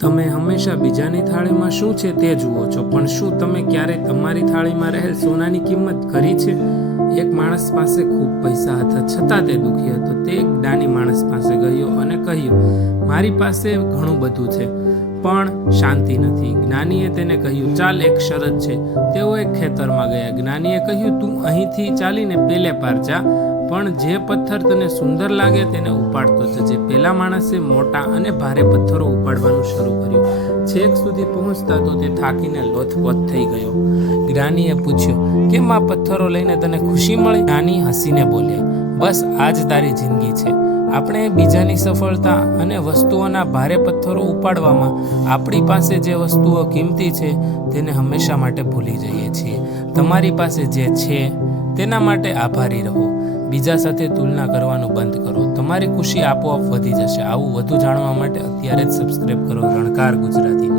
તમે હંમેશા બીજાની થાળીમાં શું છે તે જુઓ છો, પણ શું તમે ક્યારેય તમારી થાળીમાં રહેલ સોનાની કિંમત કરી છે? એક માણસ પાસે ખૂબ પૈસા હતા, છતાં તે દુઃખી હતો. તે એક જ્ઞાની માણસ પાસે ગયો અને કહ્યું, મારી પાસે ઘણું બધું છે પણ શાંતિ નથી. જ્ઞાનીએ તેને કહ્યું, ચાલ, એક શરત છે. તેઓ એક ખેતરમાં ગયા. જ્ઞાનીએ કહ્યું, તું અહીંથી ચાલીને પેલે પાર જા, પણ જે પથ્થર તને સુંદર લાગે તેને ઉપાડતો જજે. પેલા માણસે મોટા અને ભારે પથ્થરો ઉપાડવાનું શરૂ કર્યું. છેક સુધી પહોંચતા તો તે થાકીને લોથપોથ થઈ ગયો. જ્ઞાનીએ પૂછ્યું, કેમ આ પથ્થરો લઈને તને ખુશી મળી? જ્ઞાની હસીને બોલ્યા, બસ આ જ તારી જિંદગી છે. આપણે બીજાની સફળતા અને વસ્તુઓના ભારે પથ્થરો ઉપાડવામાં આપણી પાસે જે વસ્તુઓ કિંમતી છે તેને હંમેશા માટે ભૂલી જઈએ છીએ. તમારી પાસે જે છે તેના માટે આભારી રહો. બીજા સાથે તુલના કરવાનું બંધ કરો. તમારી ખુશી આપોઆપ વધી જશે. આવું વધુ જાણવા માટે અત્યારે જ સબસ્ક્રાઇબ કરો રણકાર ગુજરાતી.